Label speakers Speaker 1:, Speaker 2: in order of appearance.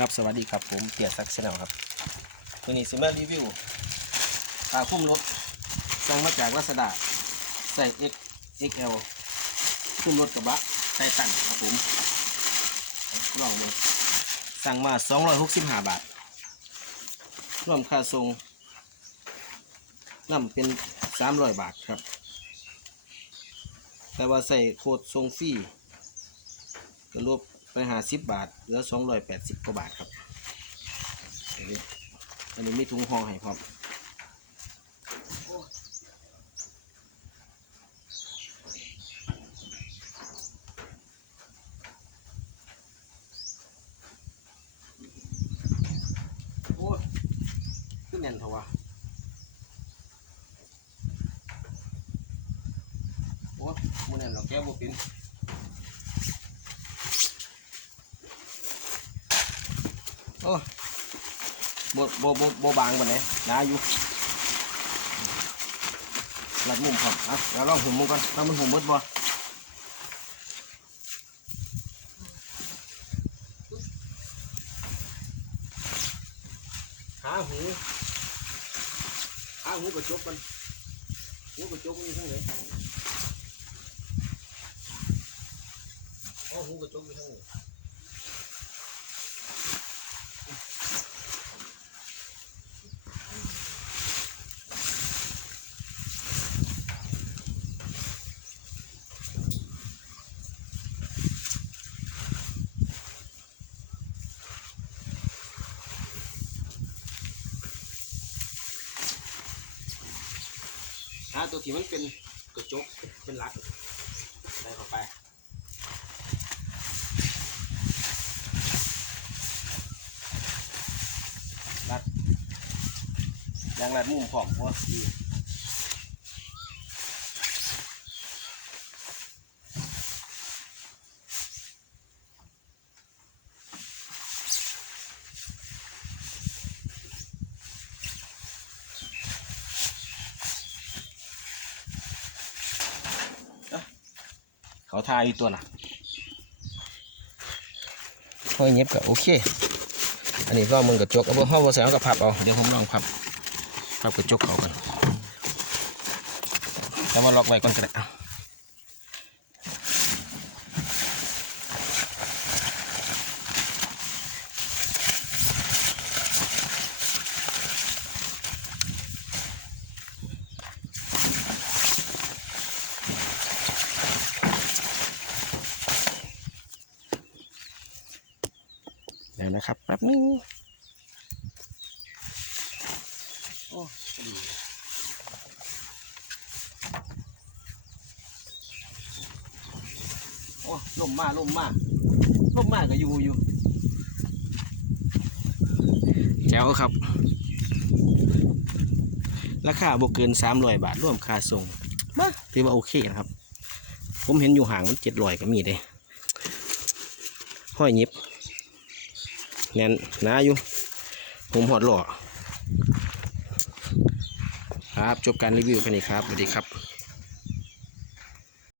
Speaker 1: ครับสวัสดีครับผมเกียรติศักดิ์ชแนลครับวันนี้สิมารีวิวผ้าคุ้มรถสั่งมาจากลาซาด้าใส่ X XL คลุ้มรถกระบะไททันครับผมลองดูสั่งมา 265 บาทรวมค่าส่งน้ำเป็น 300 บาทครับ แต่ว่าใส่โคดทรงฟรีก็ลบ ไปหาสิบบาทเหลือสองร้อยแปดสิบกว่าบาทครับอันนี้มีถุงห่อให้พร้อมโอ้ยขึ้นแน่นเถอะวะโอ้ยมันแน่นเราแก้บุปิน โอ้บ่บ่บ่บ่บางปานใดหนาอยู่หลัดมุมครับอะเดี๋ยวลองหุ่มมุมกันถ้ามันหุ่มเบิดบ่หาหูหาหูกระจกมันหูกระจกมันอยู่ทางไหนอ๋อหูกระจกอยู่ทางไหน หาตัวที่มันเป็นกระจกเป็นหลักใส่เข้าไปรัดยางรัดมุมของพราะว่า เขาทาอยู่ตัวน่ะห้อยเงียบก็โอเค อันนี้ก็มึงกระจกเอาเบอร์ห้องบอแสงกับพับเอา เดี๋ยวผมลองพับ พับกระจกเอากันแล้วมาล็อกไว้ก่อนก็ได้ เดี๋ยวนะครับแป๊บนึงโอ้ดีเลยโอ้ลมมากลมมากลมมากก็อยู่อยู่แจ๋วครับ ราคาบวกเกินสามร้อยบาทรวมค่าส่งมาถือว่าโอเคนะครับ ผมเห็นอยู่ห่างมันเจ็ดร้อยก็มีเลยห้อยหยิบ แน่นหนาอยู่ผมหอดหล่อครับจบการรีวิวแค่นี้ครับสวัสดีครับ